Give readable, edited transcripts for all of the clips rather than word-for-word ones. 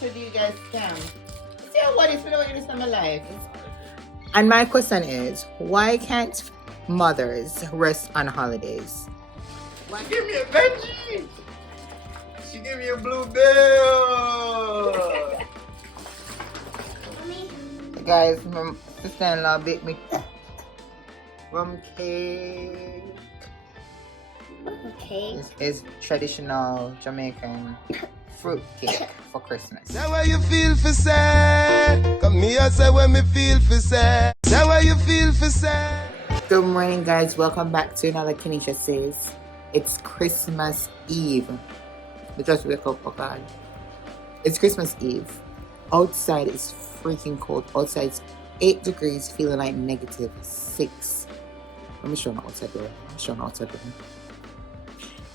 said you guys scam. See what is without you in my life. And my question is, why can't mothers rest on holidays? She give me a Benji. She give me a blue bill. Guys, my sister-in-law baked me rum cake. Okay. This is traditional Jamaican fruit cake for Christmas. Say what you feel for say. Come here, say what me feel for say. Say what you feel for say. Good morning, guys. Welcome back to another Keneishasays. It's Christmas Eve. We just wake up, oh God. It's Christmas Eve. Outside is freaking cold. Outside it's 8 degrees, feeling like -6. Let me show you outside there.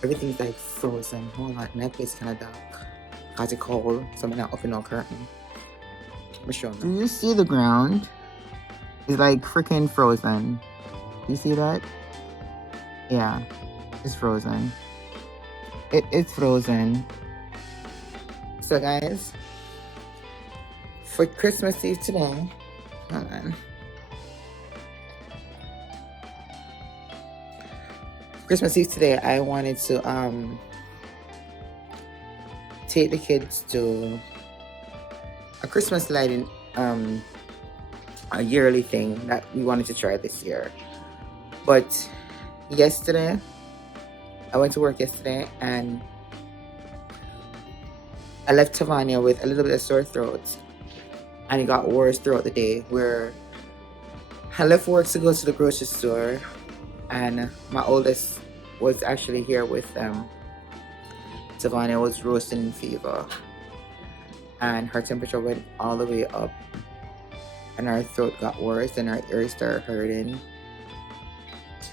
Everything's like frozen. Hold on, my place kind of dark. Cause it's cold, so I'm not open no curtain. Let me show you. Do you see the ground? It's like freaking frozen. You see that? Yeah, it's frozen. It's frozen. So guys, for Christmas Eve today, hold on. Christmas Eve today, I wanted to take the kids to a Christmas lighting, a yearly thing that we wanted to try this year. But yesterday, I went to work yesterday and I left Tavania with a little bit of sore throat, and it got worse throughout the day, where I left work to go to the grocery store, and my oldest was actually here with them. Tavania was roasting in fever, and her temperature went all the way up, and her throat got worse, and her ears started hurting,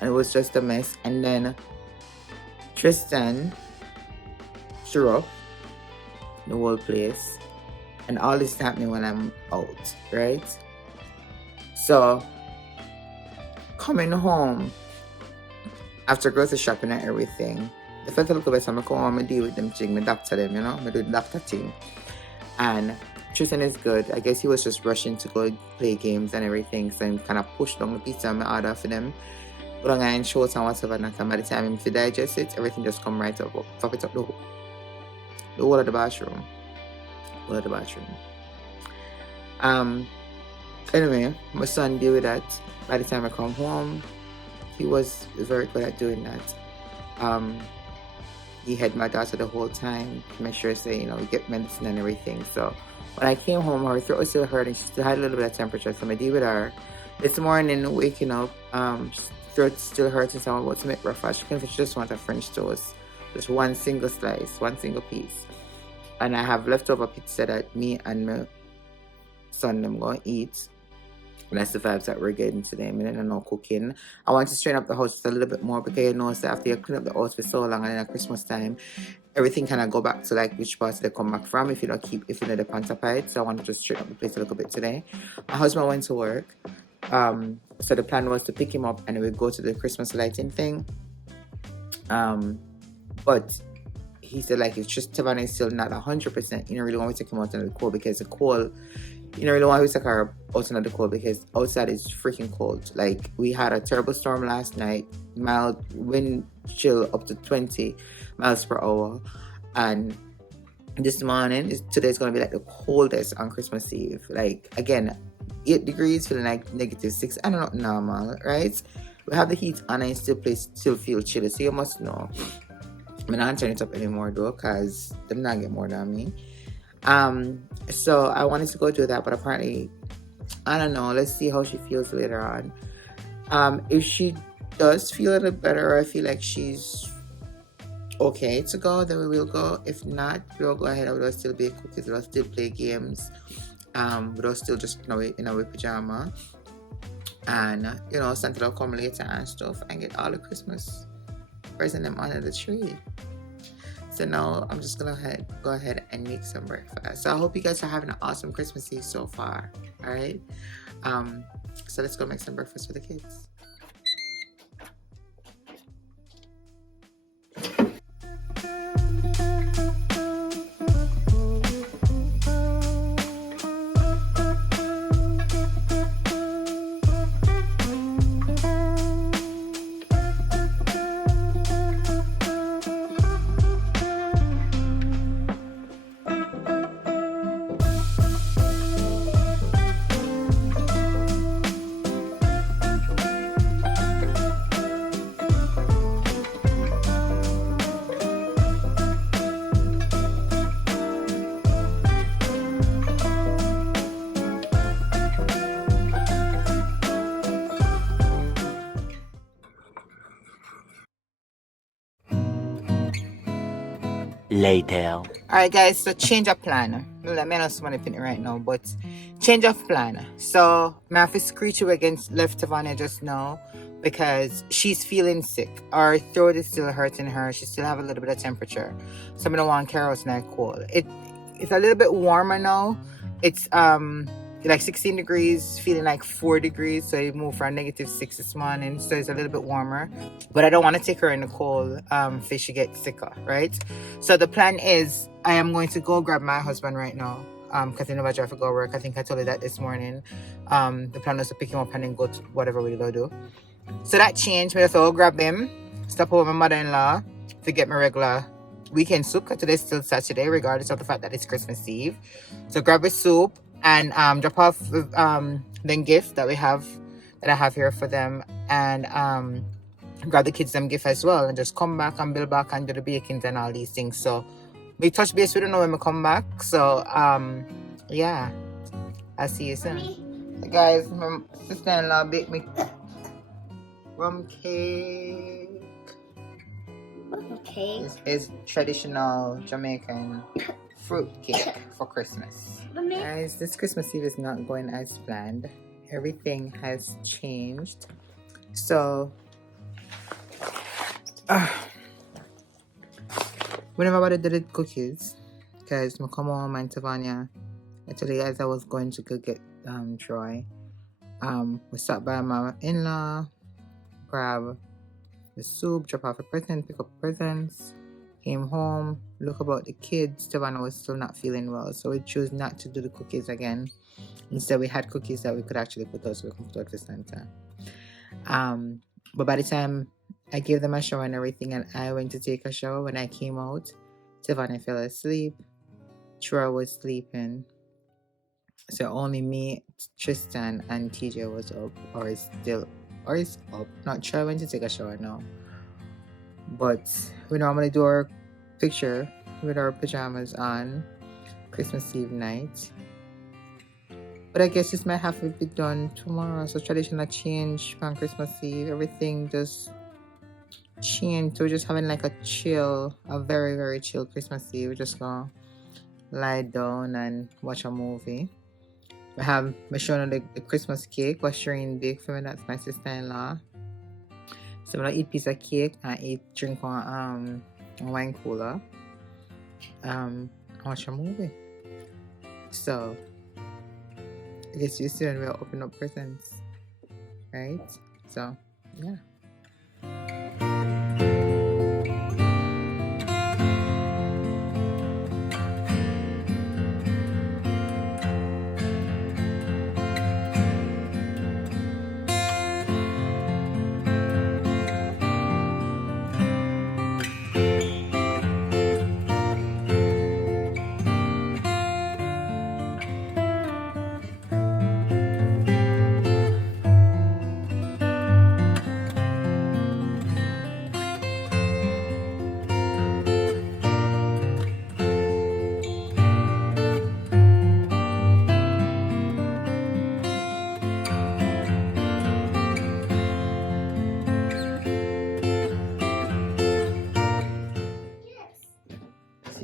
and it was just a mess. And then Tristan threw up the whole place, and all this is happening when I'm out, right? So coming home after grocery shopping and everything, I felt a little bit, so I come home and deal with them thing, my doctor them, you know, I do the doctor thing. And Tristan is good. I guess he was just rushing to go play games and everything, so I kind of pushed down the pizza and my order for them. But I'm going shorts and whatever, and by the time he digest it, everything just come right up, top it up the whole of the bathroom. Anyway, my son deal with that. By the time I come home, he was very good at doing that. He had my daughter the whole time to make sure, say, you know, we get medicine and everything. So when I came home, her throat was still hurting. She still had a little bit of temperature, so I deal with her. This morning, waking up, throat still hurting, so I'm about to make breakfast. She just want a French toast, just one single slice, one single piece. And I have leftover pizza that me and my son them gonna eat. And that's the vibes that we're getting today. I mean, I don't know cooking. I want to straighten up the house just a little bit more, because you know, so after you clean up the house for so long, and then at Christmas time, everything kind of go back to like which parts they come back from if you don't depend upon it. So I want to just straighten up the place a little bit today. My husband went to work. So the plan was to pick him up and we would go to the Christmas lighting thing. But he said, like, it's just Tavana is still not 100%. You don't really want to take him out into the cold, because the cold, you don't really want to take her out into the cold because outside is freaking cold. Like, we had a terrible storm last night, mild wind chill up to 20 miles per hour. And this morning, today's going to be like the coldest on Christmas Eve. Like, again, 8 degrees, feeling like -6. I don't know, normal, right? We have the heat on and still feel chilly, so you must know. I'm not turning it up anymore though, because them not get more than me. So I wanted to go do that, but apparently, I don't know. Let's see how she feels later on. If she does feel a little better, I feel like she's okay to go, then we will go. If not, we'll go ahead and we'll still bake cookies, we'll still play games. We'll still just in our pajama. And you know, Santa will come later and stuff, and get all the Christmas present them under the tree. So now I'm just gonna go ahead and make some breakfast. So I hope you guys are having an awesome Christmas Eve so far. All right. So let's go make some breakfast for the kids. later. Alright guys, so change of plan. Let me know someone opinion right now, but change of plan. So I have to screech you against left Savannah just now because she's feeling sick. Our throat is still hurting her. She still have a little bit of temperature. So I'm gonna want Carol's night cold. It's a little bit warmer now. It's like 16 degrees, feeling like 4 degrees. So it moved from -6 this morning. So it's a little bit warmer. But I don't want to take her in the cold if she gets sicker, right? So the plan is I am going to go grab my husband right now. Because I know I drive to go work. I think I told you that this morning. The plan was to pick him up and then go to whatever we go do. So that changed. Me just go grab him, stop over my mother-in-law to get my regular weekend soup, because today's still Saturday, regardless of the fact that it's Christmas Eve. So grab a soup and drop off then gift that I have here for them, and grab the kids them gift as well, and just come back and build back and do the bakings and all these things. So we touch base, we don't know when we come back. So yeah, I'll see you soon. So guys, my sister-in-law baked me rum cake. Okay. This is traditional Jamaican fruit cake for Christmas. Guys, this Christmas Eve is not going as planned. Everything has changed. So, whenever I did the cookies, guys, I come home and Tavania, I told you guys I was going to go get Troy. We stopped by my in-law, grab the soup, drop off a present, pick up presents, came home, look about the kids. Savannah was still not feeling well, so we chose not to do the cookies again. Instead, we had cookies that we could actually put out, so we can put out the Santa. But by the time I gave them a shower and everything, and I went to take a shower, when I came out, Savannah fell asleep. Troy was sleeping. So only me, Tristan, and TJ was up, or is up. Not sure when to take a shower now. But we normally do our picture with our pajamas on Christmas Eve night. But I guess this might have to be done tomorrow. So traditional change on Christmas Eve. Everything just changed. So we're just having like a very, very chill Christmas Eve. We're just gonna lie down and watch a movie. I have showing the Christmas cake was Shireen baked for me. That's my sister-in-law. So I'm gonna eat piece of cake and drink one wine cooler. Watch a movie. So I guess you see when we'll open up presents, right? So yeah.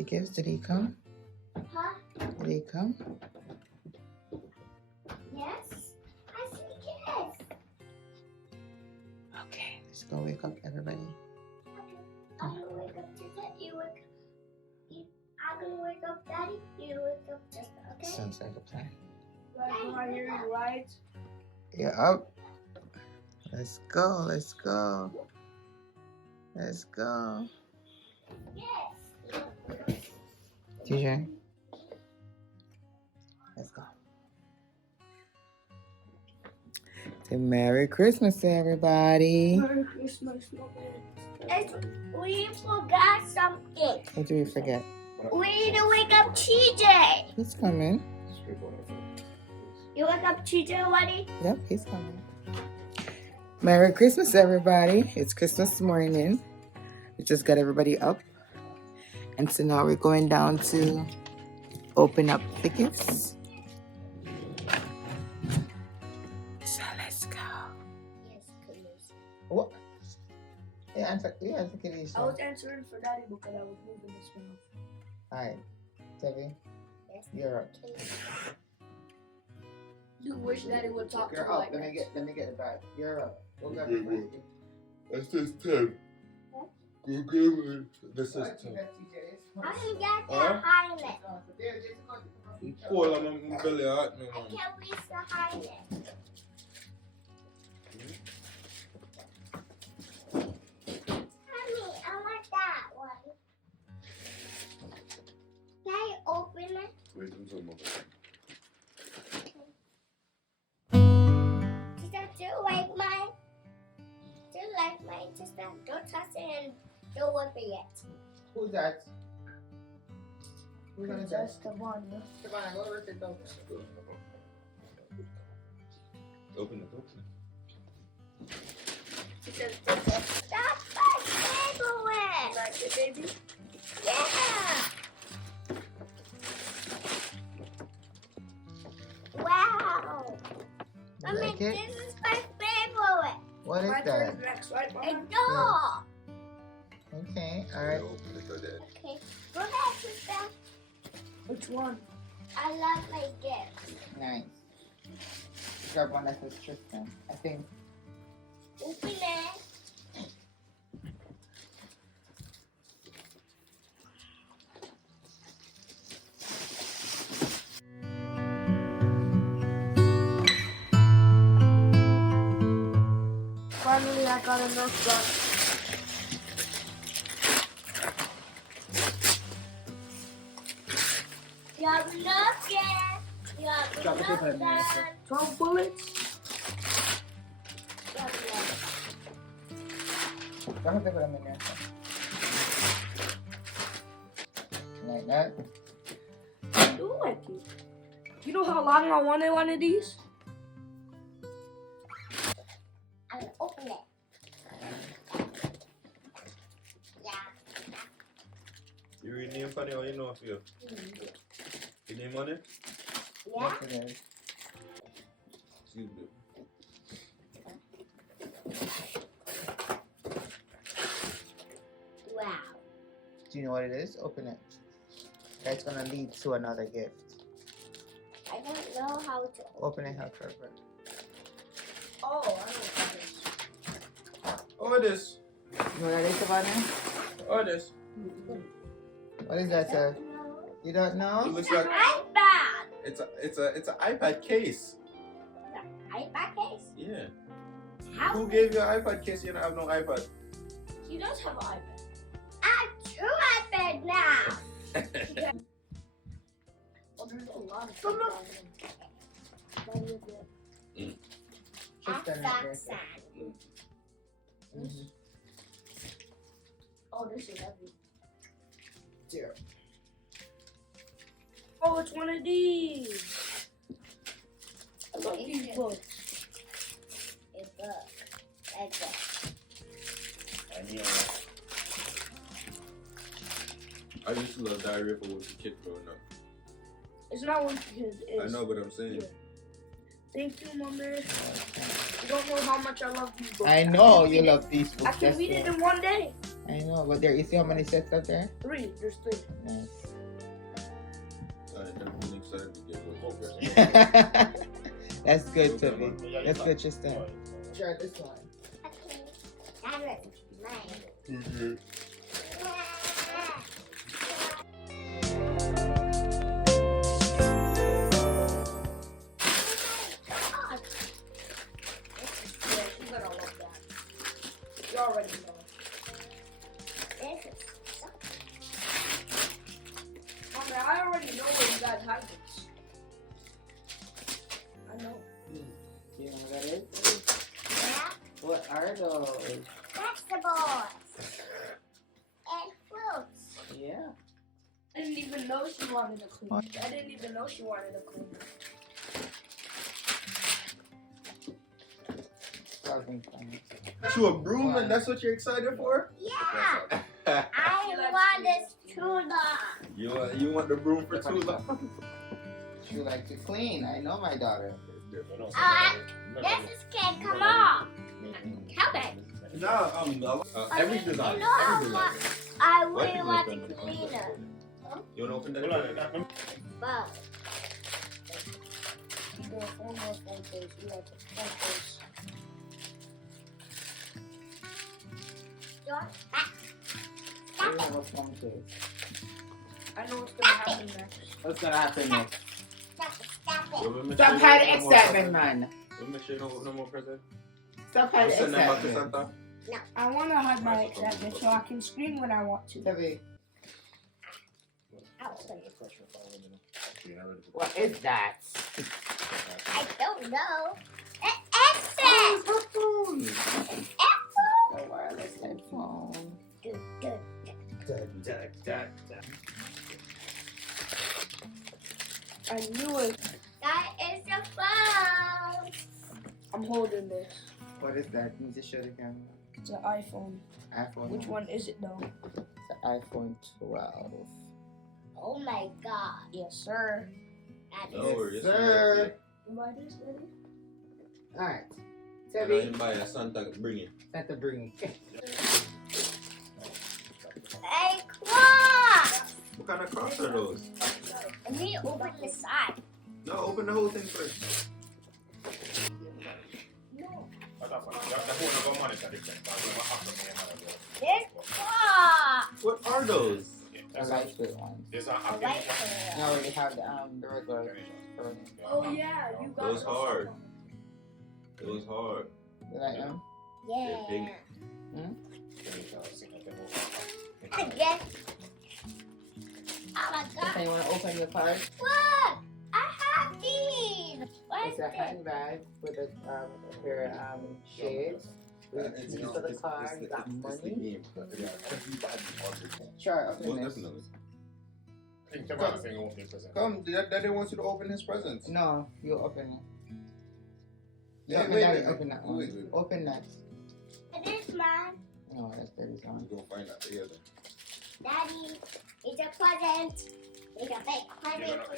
Gifts, did he come? Huh? Did he come? Yes. I see kids. Okay, let's go wake up everybody. Okay. I'm gonna wake up Tita. You wake up. I'm gonna wake up Daddy. You wake up Tita. Okay. Sounds like a plan. Do I hear you right? Yeah, up. Let's go, let's go. Let's go. Yes. TJ, let's go. Say Merry Christmas, everybody. Merry Christmas, we forgot something. What did we forget? We need to wake up TJ. He's coming. You wake up TJ already? Yep, he's coming. Merry Christmas, everybody. It's Christmas morning. We just got everybody up. And so now we're going down to open up the gifts. So let's go. Yes, please. What? Yeah, answer Keneisha. I was answering for Daddy because I was moving this one. Alright, Tevi, Yes. you're up. You wish Daddy would talk to You're you up. like Let me get it back. You're up. Go grab Okay, it. well, that's just 10. What? Go grab it. This is 10. I can get Huh? the highlight. I'm cold and my belly hot, man. I can't reach the highlight. Mommy, I want that one. Can I open it? Wait until moment. Sister, do you like mine? Do you like mine, sister? Don't touch it and don't whip it yet. Who's that? Who's that? That's the one. Savannah, go rip it open. Open it. That's my favorite. Like it, baby? Yeah. Wow. You Mommy, like it? this is my favorite. What is My that? turn next, right, A Mama? dog. Okay, alright. Open it like that. Okay. Go ahead, sister. Which one? I love my gift. Nice. Grab one that says Tristan. I think. Open it. Finally, I got enough done. You have enough yet. You have Drop the paper in enough there, done. 12 bullets? You have enough. Go ahead and put them in there. Like that. I do like it. You know how long I wanted one of these? I'm gonna open it. Yeah. You read name funny or you know of you? Your name on it? Yeah. Yes, it is. Excuse me. Wow. Do you know what it is? Open it. That's gonna lead to another gift. I don't know how to Open it, help her. Oh, I know what that is. Oh, this. You know what that is, Savannah? Oh, this. What is that, sir? know. You don't It know? looks It's an like iPad. it's an iPad case. iPad case? Yeah. How? Who gave you an iPad case? You don't have no iPad. He does have an iPad. I have two iPads now. Oh, there's a lot of Come stuff on. on it. Tristan, Accent. Mhm. Oh, this is heavy. Zero. Oh, it's one of these. I love these books. A book. Like that. And I used to love Diary of a Wimpy Kid growing up. It's not one for kids. It's, I know, but I'm saying. Yeah. Thank you, Mama. You don't know how much I love these books. I know can you read love these it. books. I can read it in one day. I know, but there, you see how many sets up there? 3. There's 3. Nice. I'm really excited to get one. That's good, Toby. That's good, Tristan. Try this one. Okay. That is mine. Mhm. Yeah, you're gonna love that. You already know. This is Mama, I already know where you guys hide this. I know. Do you know what that is? yeah. What are those? Vegetables. And fruits. Yeah. I didn't even know she wanted a clean. I didn't even know she wanted a clean. Solving things. To a broom, and that's what you're excited for? Yeah. I want this too long. You want the broom for too long? You like to clean. I know my daughter. This is can come on. Help it. No, every design. You know how Every much design. I Why really people want open to it? clean it. You wanna open that? But You do a phone case. You like a phone case. don't We have a phone case. I know what's gonna happen next. What's gonna happen next? stop it. Stop hiding excitement, man. Make sure you don't open no more presents. Stop You hiding send them back to excitement. Santa. I want to hide my excitement so I can scream when I want to. Debbie, Outside. what is that? I don't know. Exit. A wireless headphone. I knew it. That is the phone. I'm holding this. What is that? You need to show the camera. It's an iPhone. iPhone. Which one is it though? It's the iPhone 12. Oh my god. Yes, sir. That No is worries. sir. Buy this, baby? Alright. And Debbie, I buy a Santa bring it. Santa bring. a cross. What kind of cross are those? I need to open the side. No, open the whole thing first. No. There's This cross. What are those? The lightweight ones. There's A white You already have the regular. Oh yeah, you got It was hard. It was hard. You like them? Yeah. pink. Again. Oh my Okay, god. you want to open your card? Look. I have these. What is It's a this? handbag with a pair of shades. It's These for the card. You got the money. game. Sure, open What's this. this another? Come. Come, Daddy wants you to open his presents. No, you open it. Yeah, Open wait, that. wait, Open that one. wait, wait. Open that. This is mine. No, that's Debbie's one. We're gonna find out together. Daddy, it's a present. It's a big present for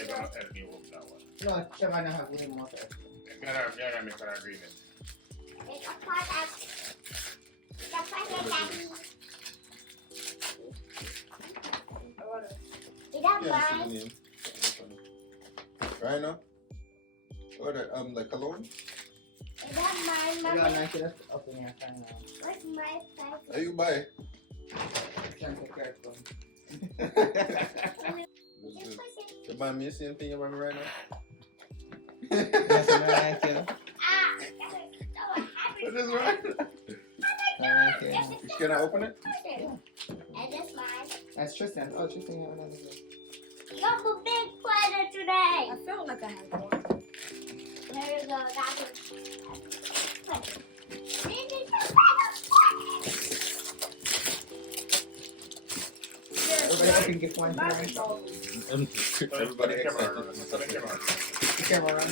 you. No, Shavana have way more. It's a present. It's a present, Daddy. Is that Yeah, mine? see right now? Or that the cologne? Is that mine, You don't Mommy? like it? Open your hand now. What's my present? There you buy. Trying to careful. It's a present. You buy me the same thing you buy me right now? Yes, I like it. Ah, that is so happy. What is right? I like it. Can I open it? And this mine. That's Tristan. Oh, Tristan, you have another one. You have a big present today. I felt like I had one. There you go. That's it. This is the Everybody open gift one My tonight. phone. Everybody excited. The camera on there.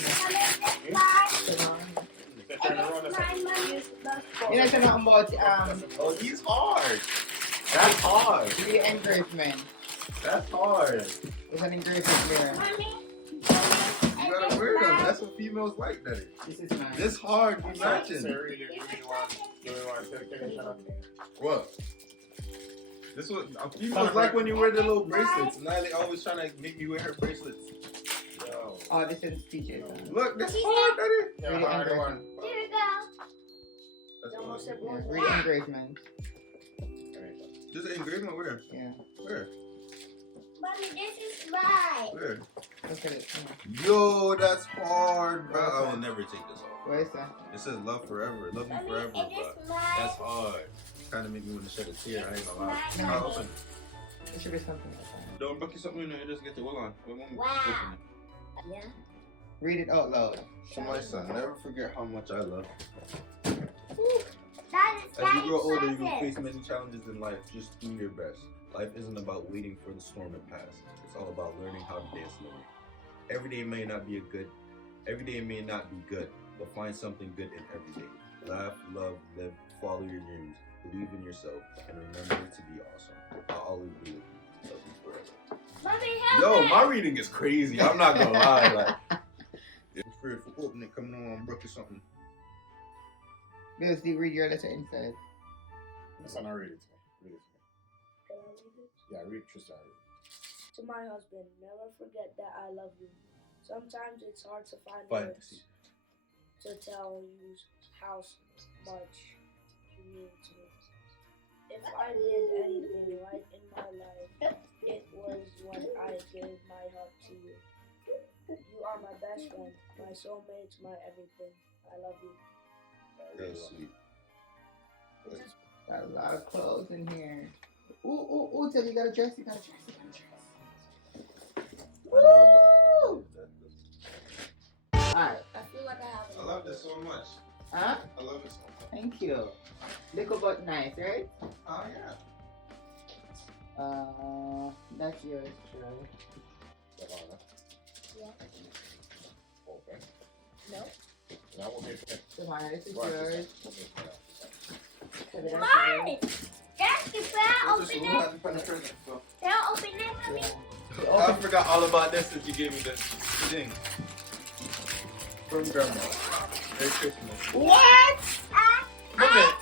present. Turn on. And this mine, Mommy. You know, talking about Oh, he's hard. That's hard. the engravement. That's hard. It's an engravement mirror. Mommy. You gotta wear them. That's what females like, Daddy. This is mine. This hard, you matching. What? This was females like when you wear the little bracelets. Now they always trying to make me wear her bracelets. Oh, this is PJ's. Look, that's hard, Daddy. Read the engravement. Here we go. That's hard. Yeah, read the engravement. This is engravement where? Yeah. Where? Mommy, this is mine. Where? Look at it. Yeah. Yo, that's hard, bro. I will never take this off. Where is that? It says love forever, love you Mommy, forever, it but is mine. that's hard. Kind of make me want to shed a tear. I ain't gonna lie. Mine. I'll open it. There should be something else on it. Don't book you something in there. Just get the hold on. Wow. Yeah. Read it out loud. To my son, never forget how much I love. That is As you grow older, you will present. face many challenges in life. Just do your best. Life isn't about waiting for the storm to pass. It's all about learning how to dance slowly. Every day may not be good, but find something good in every day. Laugh, love, live, follow your dreams, believe in yourself, and remember to be awesome. I'll always be with you. Love you forever. Mommy, help Yo, me. my reading is crazy. I'm not gonna lie. Like, I'm afraid for opening, coming on, broke or something. Bills, do you read your letter inside? This one I read it to me. Read it to me. Can I read it? Yeah, read Tristan. To my husband, never forget that I love you. Sometimes it's hard to find Fantasy. words to tell you how much you mean to me. If I did anything right in my life, it was when I gave my heart to you. You are my best friend, my soulmate, my everything. I love you. That's sweet. Got a lot of clothes in here. Ooh, Ted, you got a dress, you got a dress, you got a dress. Woo! Alright. I feel like I have I love this so much. Huh? I love it so much. Thank you. Little but nice, right? Oh yeah. That's yours, Charlie. Yeah. Okay. No. Now we'll make it. Savannah, this is yours. Ted, that's Mine! yours. That's the bell. Open it. Open They'll open it for me. I forgot all about this since you gave me this thing. From grandma. Merry Christmas. What? Move it.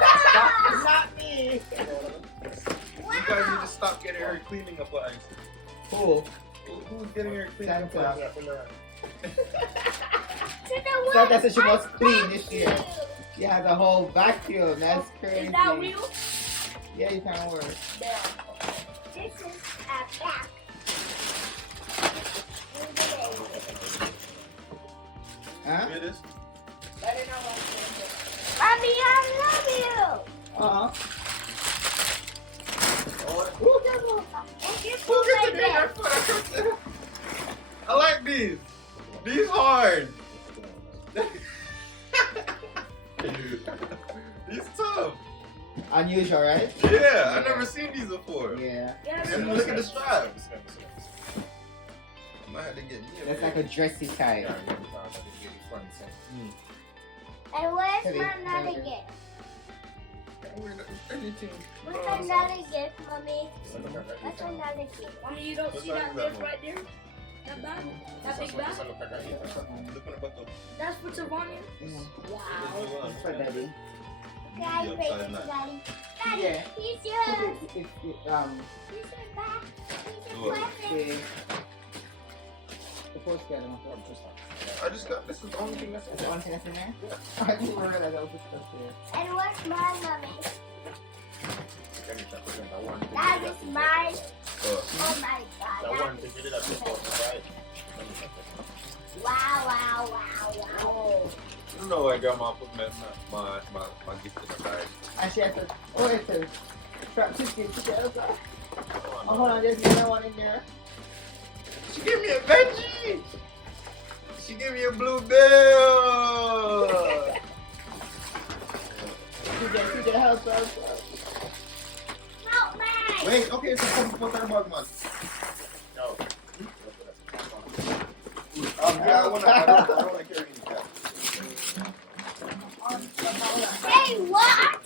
That's not me. You guys need to stop getting her cleaning appliances. Who? Who's getting her cleaning Santa. appliances? Santa said she wants clean this year. She has a whole vacuum. That's crazy. Is that real? Yeah, you can work. Yeah. This is a back. Huh? Hear this? I don't know what I'm saying. Mommy, I love you. Uh-huh. And you Who put gets my the bed. dinner? I like these. These hard. These tough. Unusual, right? Yeah, I've never seen these before. Yeah. Yeah, And look at the straps. I might have to get me a That's pair. like a dressy type. And where's Heavy. my another gift? Anything. What's another gift, Mommy? What's another gift? Mommy, you don't see that gift right there? That bag? That big bag? Look on the bottom. That's for Savannah? Wow. It's for Daddy. Okay, I Yeah, break upside it, down. Daddy. Daddy, Yeah. he's yours. It's He's your back. He's your Look. present. the postcard. I just got this is the only thing that's Is the only thing that's in there? I didn't realize that was just stuff there. And what's my Mommy? That is mine. Oh my God. Wow. I don't know why grandma put my gift in the bag. And she has to, oh, it says, trap chicken. Oh, hold on, there's another one in there. She gave me a veggie! She gave me a blue bill! TJ, help us. Help me. Wait, okay, so come talk about man. Yeah, I don't want to carry any cat. Hey, what?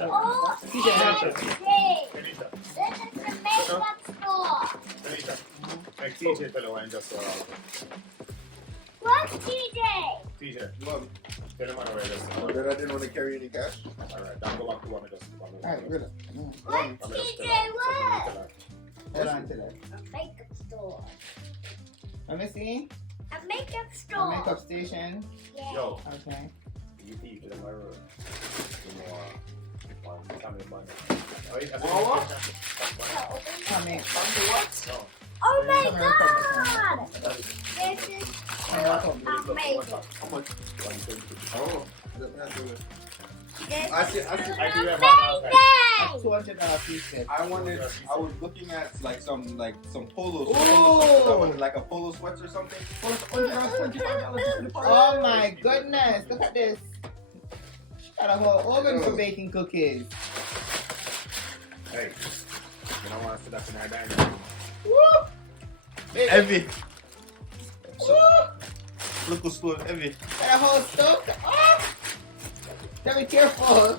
Oh, TJ, help us. hey. This is the makeup store. What's TJ? Mom, Tell that I didn't want to carry any cash. Alright, now go back to one of just Alright, good. What's TJ? What? Hold on to that. A makeup store. Let me see. A makeup A store. makeup station. Yeah. Yo, Okay. you eat in my room. Come in. Oh my Come God! here, This is come here. amazing. How much? Oh, This I see. is I do amazing. have one $200 piece. I was looking at some polo Ooh. sweats. I wanted like a polo sweats or something. Oh my goodness, look at this. She got a whole oven for baking cookies. Hey, you don't want to sit up in our dining room. Woo! Heavy. Woo! Look what's still heavy. Got a whole stove. Oh! Gotta be careful.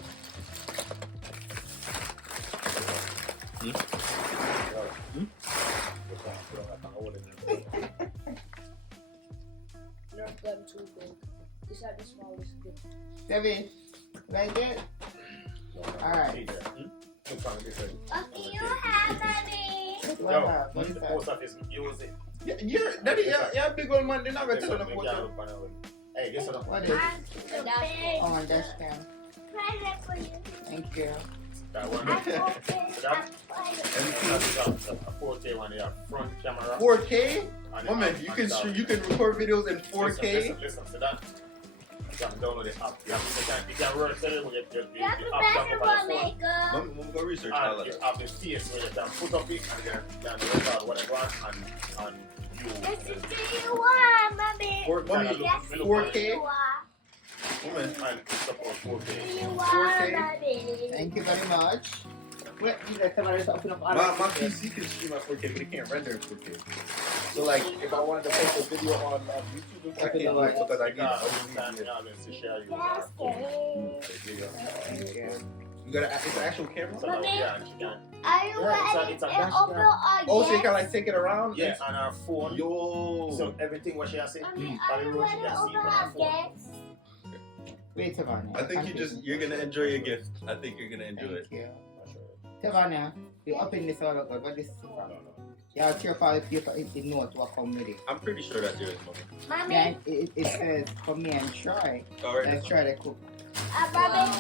Nerf gun too big. This had the smallest gift. Debbie, like it? Alright. Look on this way. Okay, you have money. What Yo, happened? once the post office use it. Yeah, big old man. They're not gonna Yes, tell them we what can't to. look on it. Hey, guess what? What is it? I'm the big Oh, and dash cam. present for you. Thank you. That one. I'm open. That- I'm That's a 4K one. They have front camera. 4K? and Woman, and you can down. you can record videos in 4K. Listen to that. You can download the app. You can work it with your You have the the app down basketball on the phone. makeup. Mom, go research all And of you that. have the space where you can put up it and you can record whatever and you. Listen to you want, mommy. Mommy, Yes, 4K? you are. Woman, And support 4K. You 4K. are, mommy. Thank you very much. Wait, you guys come on, let's open up all my the PC can stream at 4K, but it can't render in 4K. So like, if I wanted to post a video on YouTube, I can't do it because I need. Yes, You got it's an actual camera. Mommy. Yeah, she can. Are you Yeah, ready it's a to dash open cam. our Oh, so you gift? can like take it around? Yeah, on our phone. Yo. So everything what she has said, Mommy, by are the you road she ready to can see open it on our her phone. gifts? Wait, Tavania. I think you're gonna enjoy your gift. I think you're gonna enjoy it. Thank you. Tavania, you open this all up, but this is from. Yeah, it's your fault if you know what come with it. I'm pretty sure that there is money. Mommy, Yeah, it says come here and try. Alright. Let's try to cook. Mommy,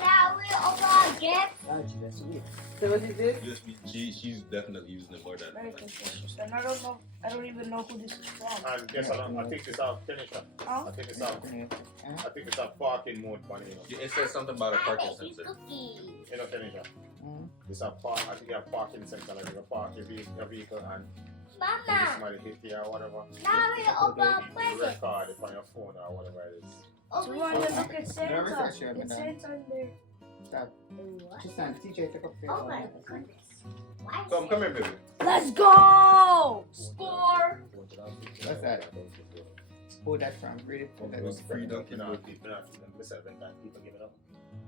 now we open our gifts. Oh, gee, that's weird. So what is this? She's definitely using it more than. Very contentious. And I don't even know who this is from. And guess what? I think it's out Keneisha. Huh? I think it's out. I think it's a parking mode one, you know. It says something about a parking Baby sensor. cookies. You know Keneisha. Mm. It's a park. I think you have parking sensor like you park your vehicle and when Mama, somebody hit you or whatever. now we open our You presents. record it on your phone or whatever it is. So we want to look at Santa. Never touch you, It's madam. Santa in there. Stop. What? Just stand. TJ, take up the Oh my goodness. Why is Come here, baby. Let's go! Score! What's that? Who that from? Read it. Who that It was is. free Dunkin' People Donuts. listen when people give it up.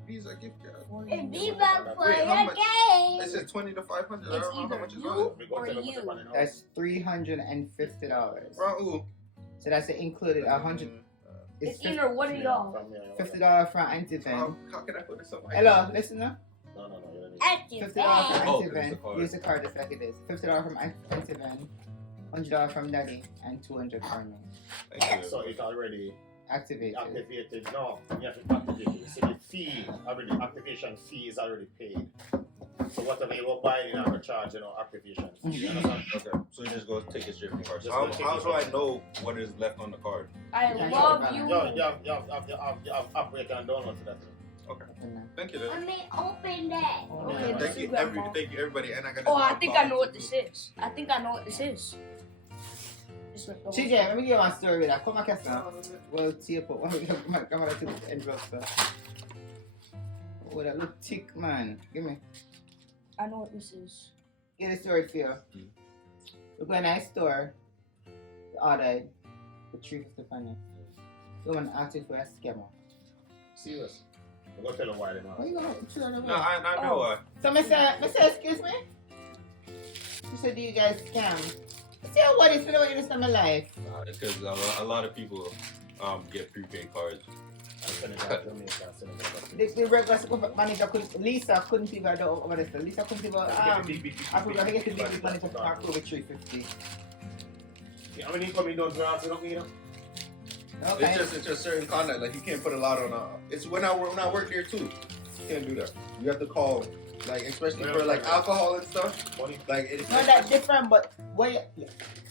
Visa gift card. it? Be back for Wait, how your much? game. It says 20 to 500. I It's don't know either how much is you on it. We go or tell them you. what's happening now. That's $350. Raul. So that's included 100. It's It's either one of y'all. From here, $50 for anti-van. How can I put this up? Hello, listen up. No, you don't need Active $50 bag. from Oh, anti-van. it's a card. Use the card just like it is. $50 from anti-van. $100 from daddy and $200 from me. Thank you. So it's already Activated. activated. No, you have to activate it. So the fee, already activation fee is already paid. So whatever you will buy, you're not gonna charge, activation fee. You understand? Okay, so you just go take it straight from the card. So Just how go take how it do I straight. know what is left on the card? I Yeah, love sure, you. You have app where you can download to that. Okay. Thank you, then. Let me open that. Okay, Thank you, thank you, everybody. And I got. Oh, I think I know what this is. I think I know what this is. It's like the CJ, let me give you my story with that. Come on, Kessa. Well, tape up. Come on, to the envelope stuff. Oh, that look thick, man. Give me. I know what this is. Get the story for you. We go in a store. Ordered for $350 finance. Someone asked you for a scammer. Serious. I'm gonna tell them why they're Why not. you gonna throw it No, away? I know why. So, I say, excuse me? You said, do you guys scam? I said, what is it? This in my life? It's because a lot of people get prepaid cards. I'm sending it back to me. I'm sending it back to me. The regular school manager couldn't, Lisa couldn't even do over this. Lisa couldn't even, I forgot to get the big manager to park over $350. How many incoming don't you have to look at? Okay. It's just certain conduct. Like you can't put a lot on. It's when I work there too. You can't do that. You have to call, like especially for like alcohol and stuff. Money. Like it's Not that different, but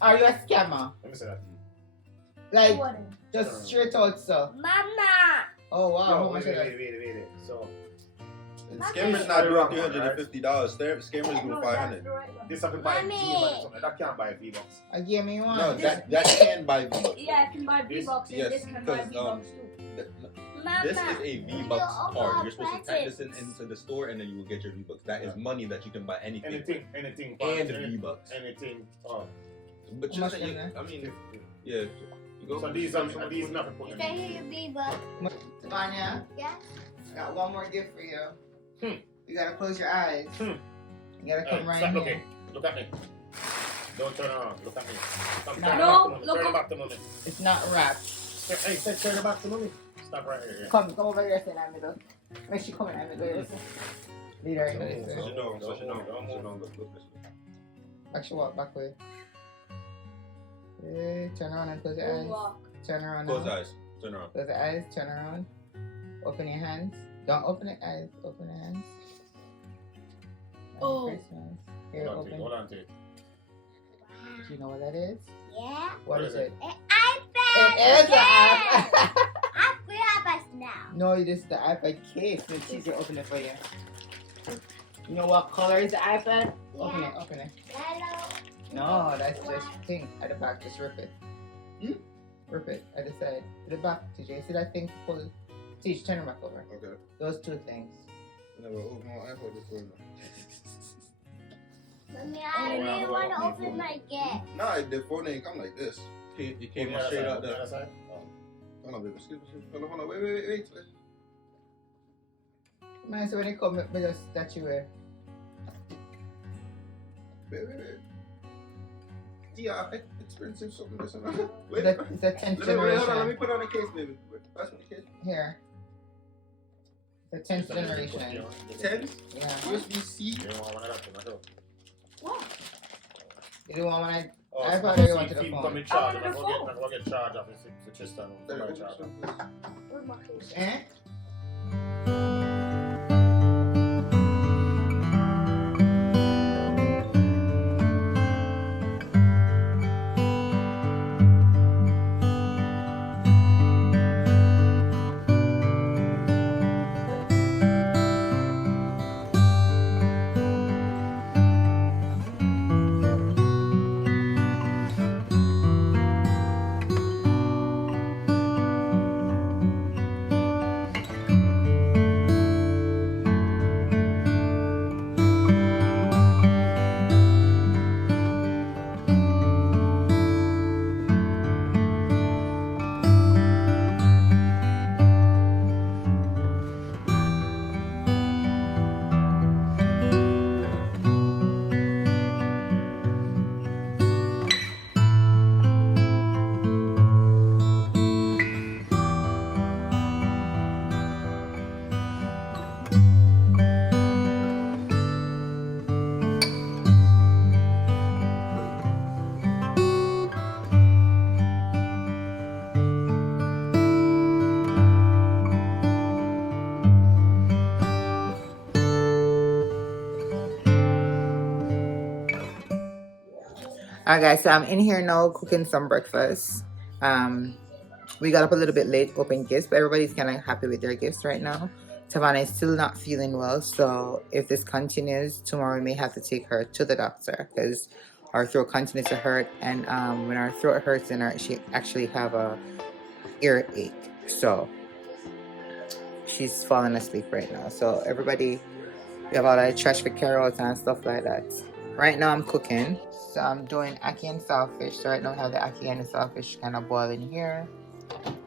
are you a scammer? Let me say that. Like, What? just straight out, so. Mama. Oh, wow. No, How wait, much wait, is that? wait. So, And scammers not doing $350. Scammers do 500. this have to buy Mommy. V-Bucks. That can't buy V-Bucks. I gave me one. No, that can buy V-Bucks. Yeah, I can buy V-Bucks and Yes, this can buy because, V-Bucks too. Mama. This is a V-Bucks Will you card. open You're supposed to our type this into the store and then you will get your V-Bucks. That is money that you can buy anything. Anything. And V-Bucks. Anything. But How much just, is that? I mean, yeah. You go So these are not for Is that putting. here your B-Buck? Tanya, Yeah. I got one more gift for you. Hmm. You gotta close your eyes. Hmm. You gotta come right Stop here. looking. Look at me. Don't turn around. Look at me. Come, No, turn no, back to mommy. look Turn up. back to mommy. It's not wrapped. Hey, turn it back to mommy. Stop right here. Come over here, stand in the middle. Where's she coming? I'm going to lead her in this way. Sit down, sit down, look this way. Actually, walk back way. Hey, turn around and close your eyes. Walk. Turn around Close now. eyes, turn around. Close your eyes, turn around. Open your hands. Don't open your eyes, open your hands. Oh. Christmas. Here, open. Hold on to it. Do you know what that is? Yeah. What is it? An iPad. It is Yes. an iPad. I'm grab us now. No, it is the iPad case. Let's see if you open it for you. You know what color is the iPad? Open it, open it. Yellow. No, that's just pink at the back. Just rip it. Rip it at the side. To the back, TJ. See that thing? Pull. Teach, turn it back over. Okay. Those two things. I never opened my iPad before. Mommy, I really want to open my gift. Nah, the phone ain't come like this. You came straight out there. Other side? Oh. Hold on, baby. Excuse me. Hold on. Wait. Man, so when it come, we just statue where. Wait. Yeah, expensive something this and that. Wait. It's a 10th Hold on, generation. let me put on the case, baby. Wait, pass me the case. Here. It's a 10th generation. 10? Yeah. USB-C? You don't want one of that to my What? You don't want one? Oh, I so thought see you wanted the film phone. come in charge. I wanted the I'm gonna get charge of it to Tristan. There, My open charge. this one, please. Where's my case? Eh? Alright guys, so I'm in here now cooking some breakfast. We got up a little bit late opening gifts, but everybody's kind of happy with their gifts right now. Tavana is still not feeling well, so if this continues, tomorrow we may have to take her to the doctor because our throat continues to hurt, and when our throat hurts, she actually have a earache. So she's falling asleep right now. So everybody, we have all that trash for carrots and stuff like that. Right now I'm cooking. So I'm doing ackee and saltfish. So right now we have the ackee and the saltfish kind of boiling here.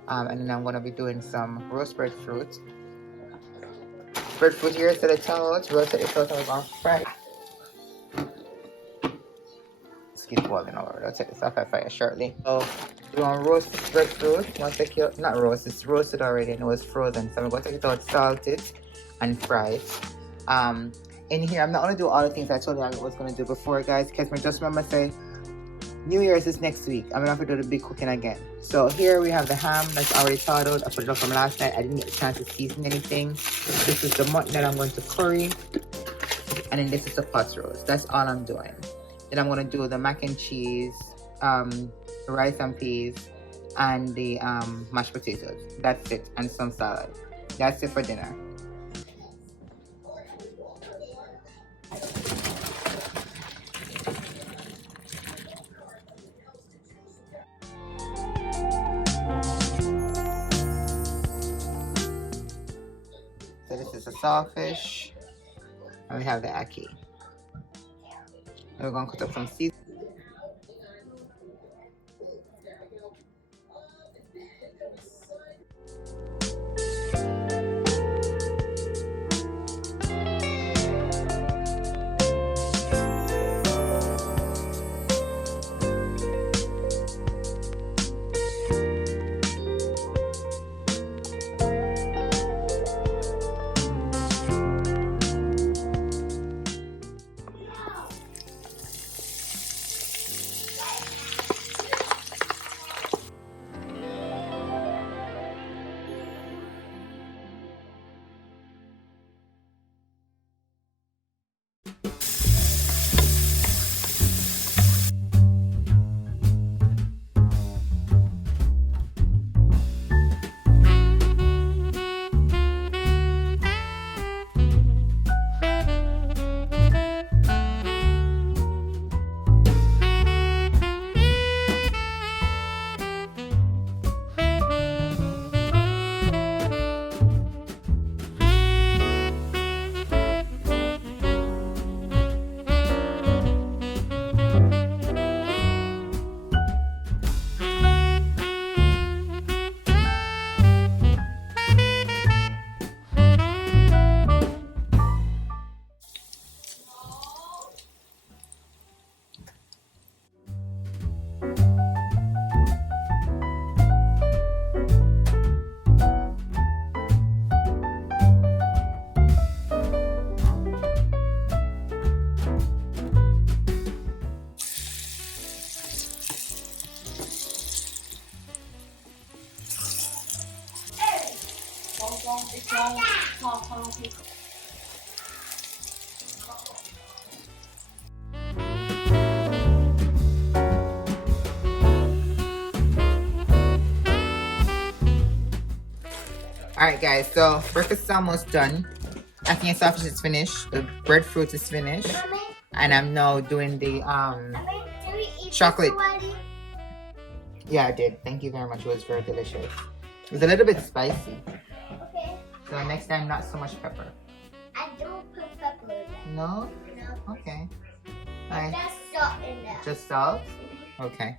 And then I'm going to be doing some roast breadfruit. Breadfruit here to the toast. Roasted the toast and we're going to fry. Let's keep boiling over. I'll take this off at fire shortly. So we're going to roast breadfruit. Not roast, it's roasted already and it was frozen. So I'm going to take it out, salt it, and fry it. In here, I'm not going to do all the things I told you I was going to do before, guys, because I just remember saying New Year's is next week. I'm going to have to do the big cooking again. So here we have the ham that's already thawed out. I put it up from last night. I didn't get a chance to season anything. This is the mutton that I'm going to curry. And then this is the pot roast. That's all I'm doing. Then I'm going to do the mac and cheese, rice and peas, and the mashed potatoes. That's it. And some salad. That's it for dinner. So this is the saltfish, and we have the ackee. And we're gonna cut up some seasoning. Alright guys, so breakfast is almost done. Ackee Saltfish is finished. The breadfruit is finished. And I'm now doing the Did we eat chocolate. this already? Yeah, I did. Thank you very much. It was very delicious. It was a little bit spicy. Okay. So next time, not so much pepper. I don't put pepper in there. No? No. Okay. Alright. Just salt in there. Just salt? Okay.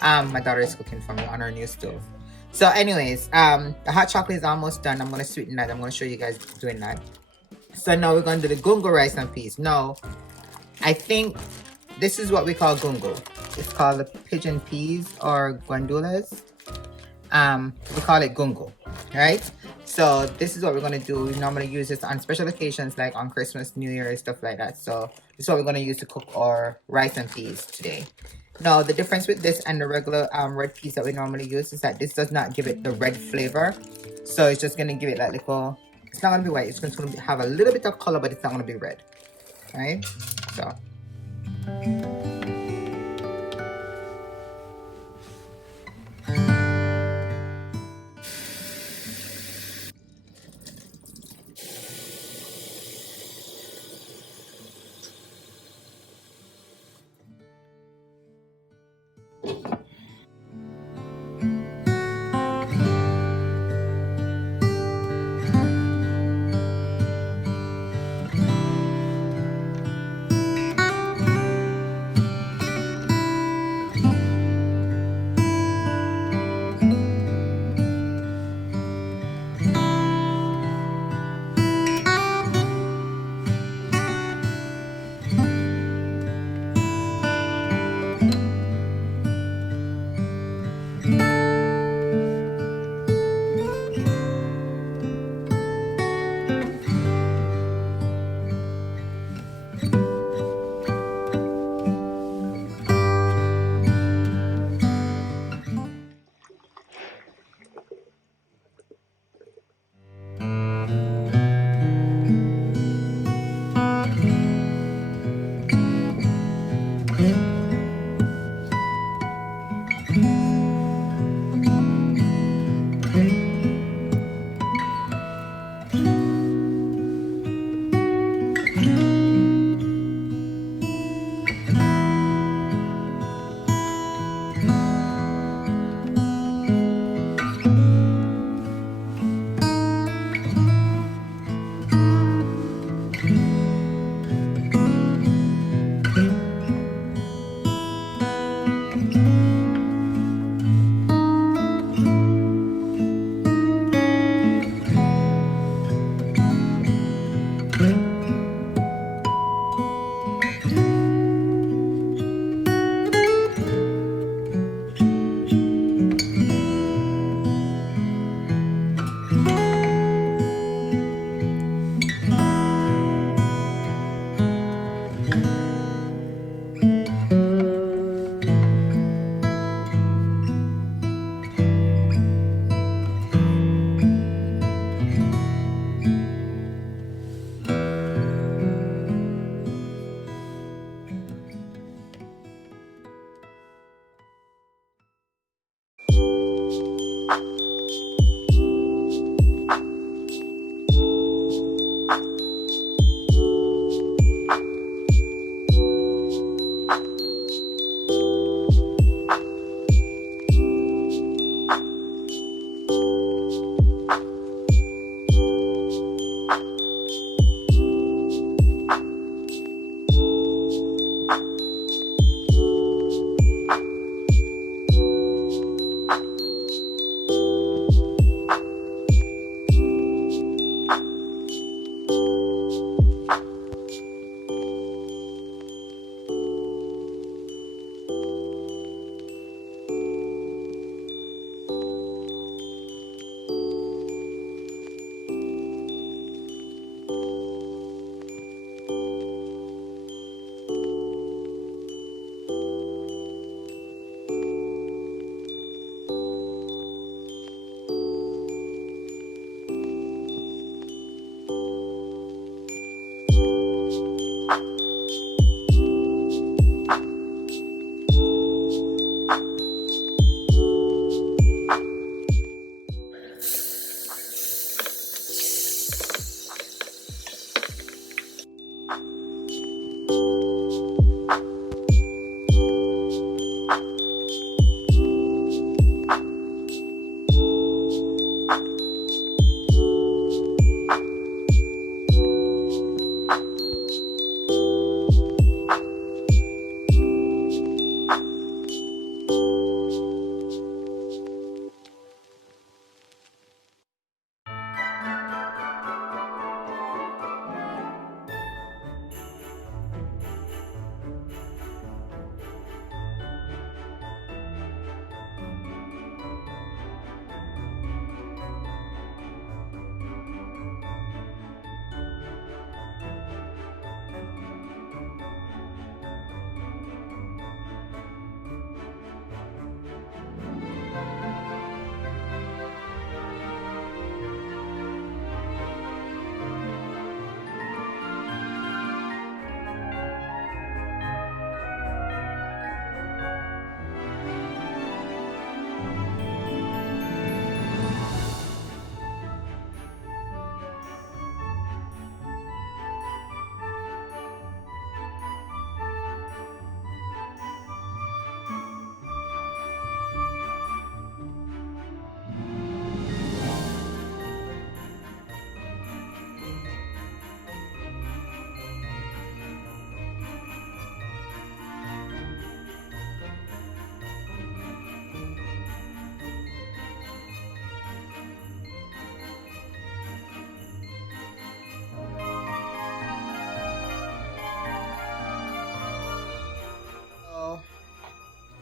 My daughter is cooking for me on her new stove. So anyways, the hot chocolate is almost done. I'm gonna sweeten that. I'm gonna show you guys doing that. So now we're gonna do the gungo rice and peas. No, I think this is what we call gungo. It's called the pigeon peas or guandulas. We call it gungo, right? So this is what we're gonna do. We normally use this on special occasions like on Christmas, New Year, stuff like that. So this is what we're gonna use to cook our rice and peas today. Now the difference with this and the regular red peas that we normally use is that this does not give it the red flavor. So it's just gonna give it like little. It's not gonna be white. It's just gonna have a little bit of color, but it's not gonna be red, right? So.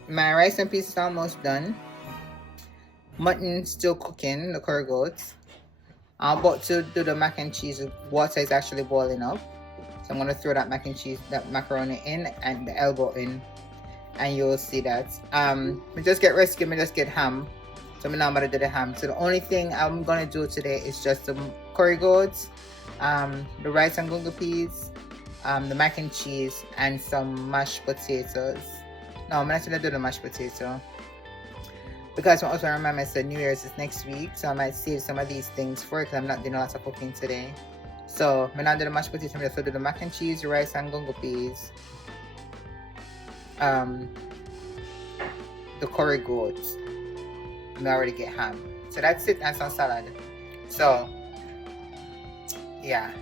my rice and peas is almost done. Mutton still cooking, the curry goats. I'm about to do the mac and cheese. The water is actually boiling up. So I'm gonna throw that mac and cheese, that macaroni in and the elbow in. And you'll see that. We just get rescue, we just get ham. So now I'm gonna do the ham. So the only thing I'm gonna do today is just the curry goats, the rice and gunga peas, the mac and cheese, and some mashed potatoes. No, I'm not gonna do the mashed potato because my husband remember I said New Year's is next week, so I might save some of these things for it because I'm not doing a lot of cooking today. So I'm not doing the mashed potato. I'm just gonna do the mac and cheese, the rice and gunga peas, the curry goats. I already get ham, so that's it, and some salad. So yeah.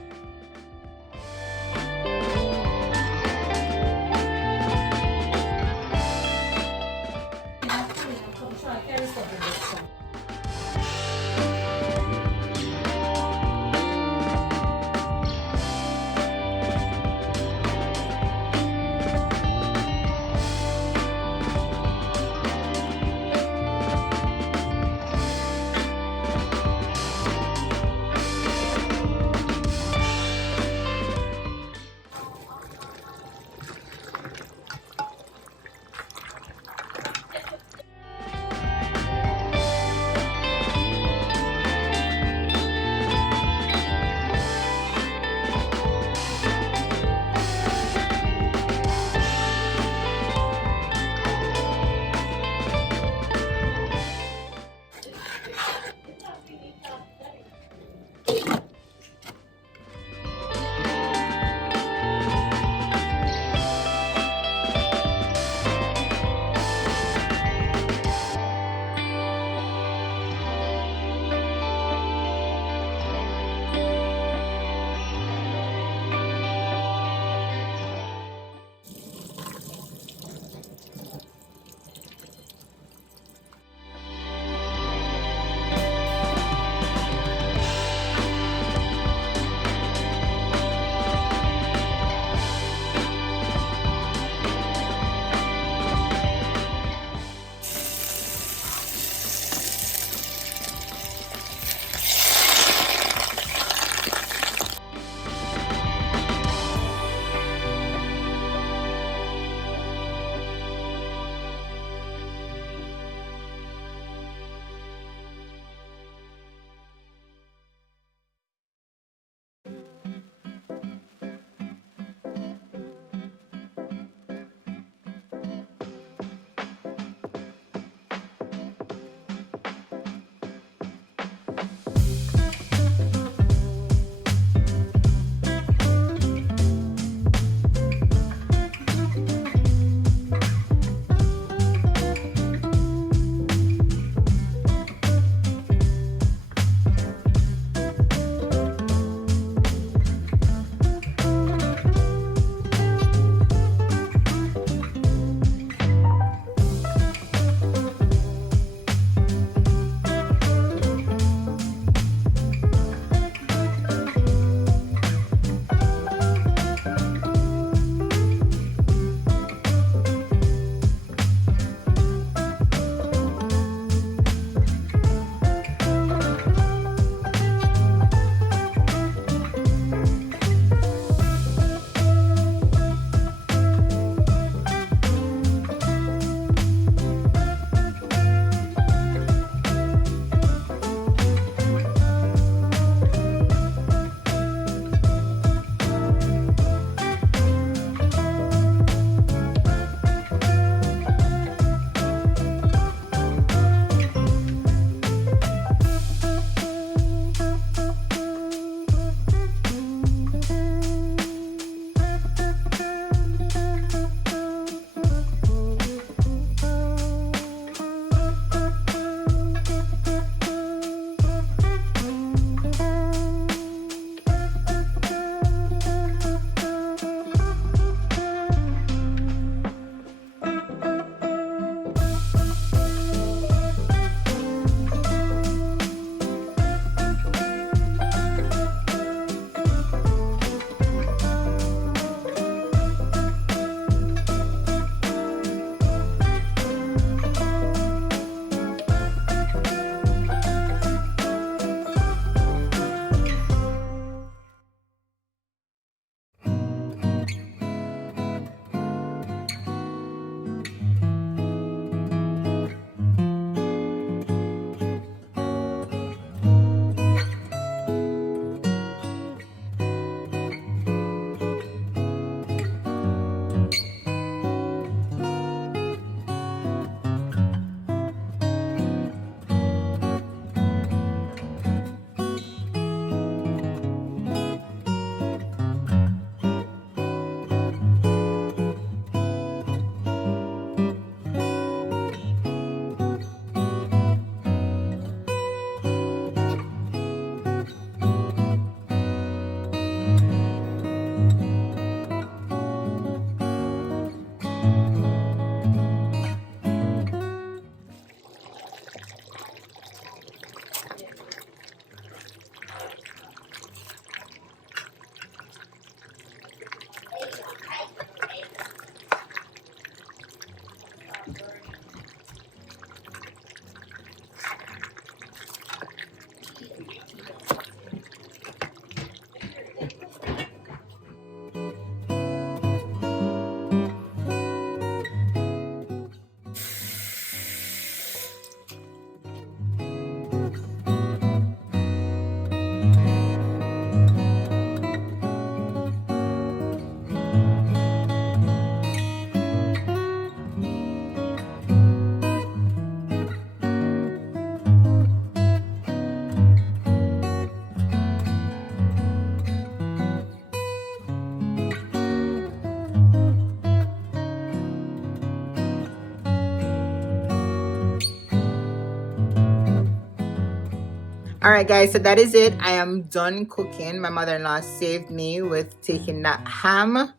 Alright guys, so that is it. I am done cooking. My mother-in-law saved me with taking that ham.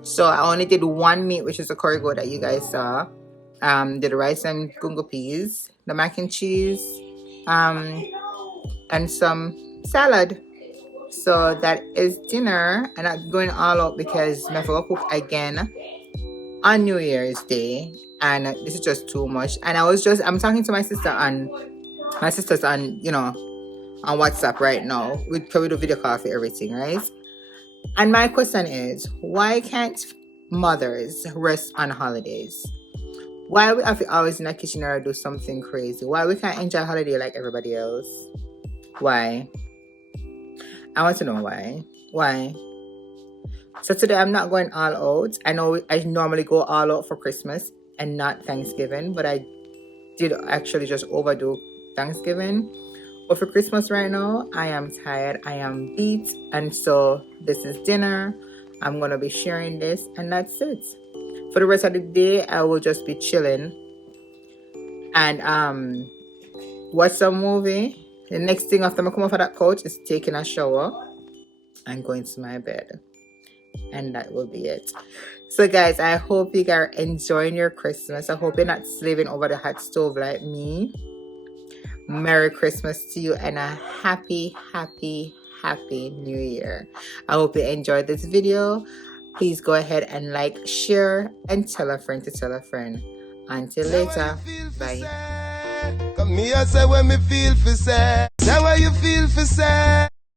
So I only did one meat, which is the curry goat that you guys saw. Did the rice and gungo peas, the mac and cheese, and some salad. So that is dinner. And I'm going all out because I forgot to cook again on New Year's Day. And this is just too much. And I'm talking to my sister on, you know, on WhatsApp right now. We probably do video call for everything, right? And my question is, why can't mothers rest on holidays? Why we have to always in the kitchen or do something crazy? Why we can't enjoy holiday like everybody else? Why? I want to know why. Why? So today I'm not going all out. I know I normally go all out for Christmas and not Thanksgiving, but I did actually just overdo Thanksgiving. But for Christmas right now, I am tired, I am beat, and so this is dinner. I'm gonna be sharing this, and that's it. For the rest of the day, I will just be chilling and watch some movie. The next thing after I come off of that couch is taking a shower and going to my bed. And that will be it. So guys, I hope you are enjoying your Christmas. I hope you're not slaving over the hot stove like me. Merry Christmas to you and a happy New Year. I hope you enjoyed this video. Please go ahead and like, share, and tell a friend to tell a friend. Until later, bye. Come here, say when me feel for say. Say what you feel for